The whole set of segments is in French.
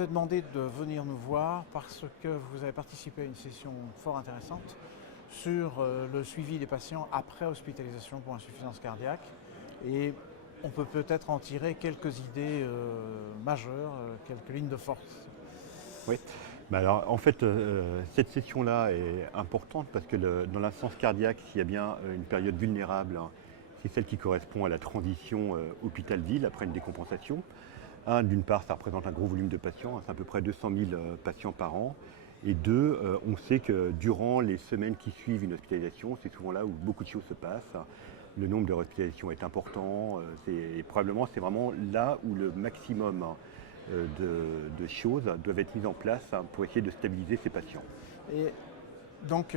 vous ai demandé de venir nous voir parce que vous avez participé à une session fort intéressante sur le suivi des patients après hospitalisation pour insuffisance cardiaque. Et on peut peut-être en tirer quelques idées majeures, quelques lignes de force. Oui. Alors, en fait, cette session-là est importante parce que dans l'insuffisance cardiaque, s'il y a bien une période vulnérable, hein, c'est celle qui correspond à la transition hôpital-ville après une décompensation. D'une part, ça représente un gros volume de patients, hein, c'est à peu près 200 000 patients par an. Et deux, on sait que durant les semaines qui suivent une hospitalisation, c'est souvent là où beaucoup de choses se passent. Le nombre de hospitalisations est important, et probablement c'est vraiment là où le maximum de choses doivent être mises en place pour essayer de stabiliser ces patients. Et donc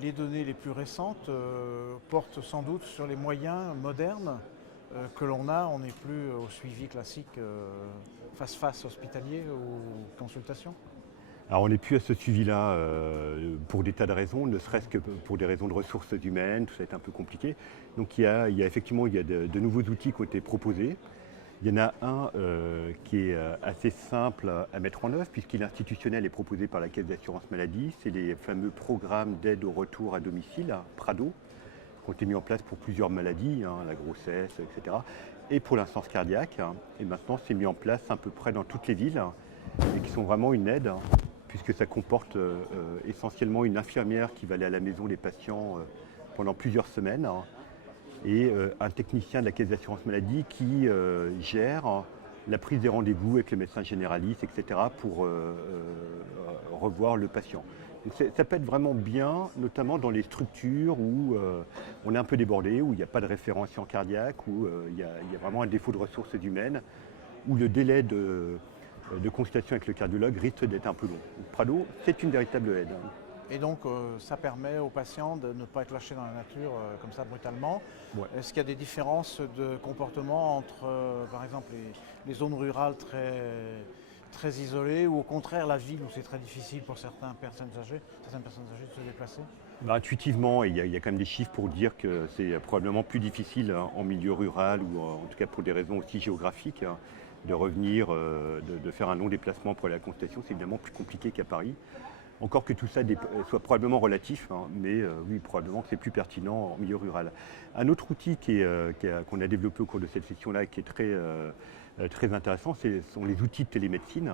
les données les plus récentes portent sans doute sur les moyens modernes que l'on a. On n'est plus au suivi classique face-face hospitalier ou consultation. Alors on n'est plus à ce suivi-là pour des tas de raisons, ne serait-ce que pour des raisons de ressources humaines, tout ça est un peu compliqué. Donc il y a effectivement de nouveaux outils qui ont été proposés. Il y en a un qui est assez simple à mettre en œuvre puisqu'il est institutionnel et proposé par la Caisse d'assurance maladie. C'est les fameux programmes d'aide au retour à domicile, PRADO, qui ont été mis en place pour plusieurs maladies, hein, la grossesse, etc. Et pour l'insuffisance cardiaque. Et maintenant c'est mis en place à peu près dans toutes les villes et qui sont vraiment une aide puisque ça comporte essentiellement une infirmière qui va aller à la maison des patients pendant plusieurs semaines et un technicien de la Caisse d'assurance maladie qui gère la prise des rendez-vous avec le médecin généraliste, etc. pour revoir le patient. Donc ça peut être vraiment bien, notamment dans les structures où on est un peu débordé, où il n'y a pas de référentiel cardiaque, où il y a vraiment un défaut de ressources humaines, où le délai de consultation avec le cardiologue risque d'être un peu long. Donc, Prado, c'est une véritable aide. Et donc ça permet aux patients de ne pas être lâchés dans la nature comme ça brutalement. Ouais. Est-ce qu'il y a des différences de comportement entre par exemple les zones rurales très isolées ou au contraire la ville où c'est très difficile pour certaines personnes âgées de se déplacer? Intuitivement, il y a quand même des chiffres pour dire que c'est probablement plus difficile en milieu rural ou en tout cas pour des raisons aussi géographiques de revenir, de faire un long déplacement pour aller à la consultation. C'est évidemment plus compliqué qu'à Paris. Encore que tout ça soit probablement relatif, hein, mais oui, probablement que c'est plus pertinent en milieu rural. Un autre outil qu'on a développé au cours de cette session-là et qui est très intéressant, ce sont les outils de télémédecine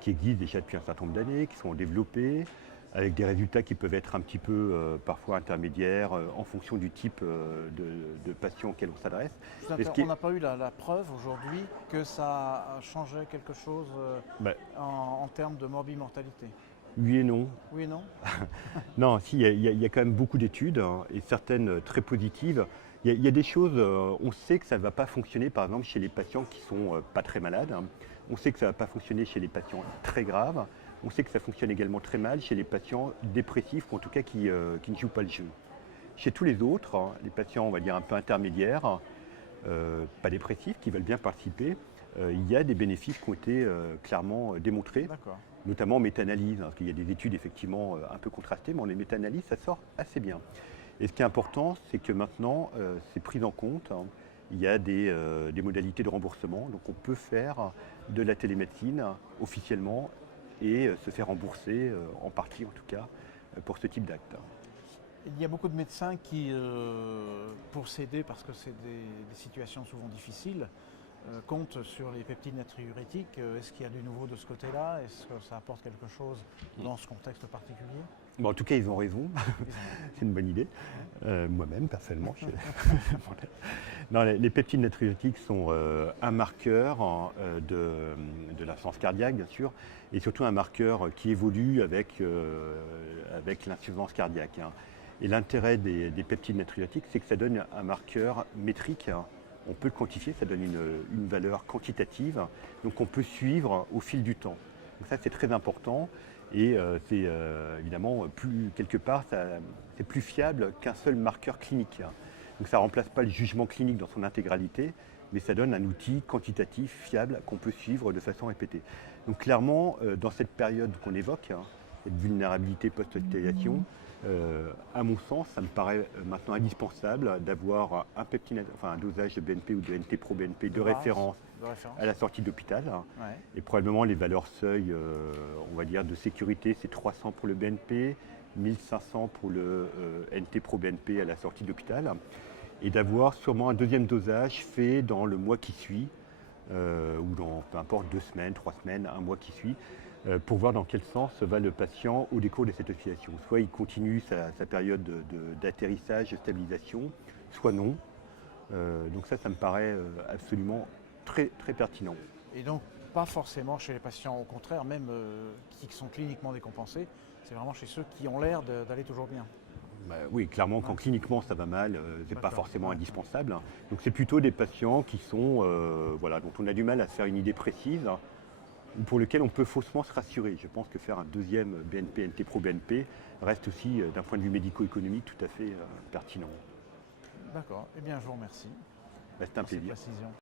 qui existent déjà depuis un certain nombre d'années, qui sont développés, avec des résultats qui peuvent être un petit peu parfois intermédiaires en fonction du type de patient auquel on s'adresse. On n'a pas eu la preuve aujourd'hui que ça a changé quelque chose en termes de morbimortalité. Oui et non. Oui et non. Non, si, il y a quand même beaucoup d'études hein, et certaines très positives. Il y a des choses, on sait que ça ne va pas fonctionner par exemple chez les patients qui ne sont pas très malades. Hein. On sait que ça ne va pas fonctionner chez les patients très graves. On sait que ça fonctionne également très mal chez les patients dépressifs ou en tout cas qui ne jouent pas le jeu. Chez tous les autres, hein, les patients on va dire un peu intermédiaires, pas dépressifs, qui veulent bien participer, il y a des bénéfices qui ont été clairement démontrés. D'accord. Notamment en méta-analyse, hein, parce qu'il y a des études effectivement un peu contrastées, mais en méta-analyse, ça sort assez bien. Et ce qui est important, c'est que maintenant, c'est pris en compte. Hein. Il y a des modalités de remboursement, donc on peut faire de la télémédecine officiellement et se faire rembourser, en partie en tout cas, pour ce type d'acte. Il y a beaucoup de médecins qui, pour s'aider, parce que c'est des situations souvent difficiles, compte sur les peptides natriurétiques. Est-ce qu'il y a du nouveau de ce côté-là? Est-ce que ça apporte quelque chose dans ce contexte particulier? Bon, en tout cas, ils ont raison. C'est une bonne idée. Moi-même, personnellement. Non, les peptides natriurétiques sont un marqueur de l'insuffisance cardiaque, bien sûr, et surtout un marqueur qui évolue avec l'insuffisance cardiaque. Hein. Et l'intérêt des peptides natriurétiques, c'est que ça donne un marqueur métrique. Hein. On peut le quantifier, ça donne une valeur quantitative, donc on peut suivre au fil du temps. Donc ça c'est très important et c'est évidemment quelque part c'est plus fiable qu'un seul marqueur clinique. Donc ça ne remplace pas le jugement clinique dans son intégralité, mais ça donne un outil quantitatif fiable qu'on peut suivre de façon répétée. Donc clairement, dans cette période qu'on évoque, hein, cette vulnérabilité post-hospitalisation, à mon sens, ça me paraît maintenant indispensable d'avoir un dosage de BNP ou de NT-proBNP de référence de référence. à la sortie de l'hôpital. Ouais. Et probablement les valeurs seuil, on va dire, de sécurité, c'est 300 pour le BNP, 1500 pour le NT Pro BNP à la sortie de l'hôpital. Et d'avoir sûrement un deuxième dosage fait dans le mois qui suit, ou dans, peu importe, 2 semaines, 3 semaines, un mois qui suit, pour voir dans quel sens va le patient au décours de cette hospitalisation. Soit il continue sa période d'atterrissage, de stabilisation, soit non. Donc ça me paraît absolument très, très pertinent. Et donc, pas forcément chez les patients, au contraire, même qui sont cliniquement décompensés, c'est vraiment chez ceux qui ont l'air d'aller toujours bien. Oui, clairement, quand cliniquement ça va mal, c'est pas forcément Ouais. indispensable. Donc c'est plutôt des patients qui sont, dont on a du mal à se faire une idée précise, ou pour lesquels on peut faussement se rassurer. Je pense que faire un deuxième BNP, NT Pro BNP, reste aussi, d'un point de vue médico-économique, tout à fait pertinent. D'accord. Eh bien, je vous remercie C'est un pour ces plaisir. précisions.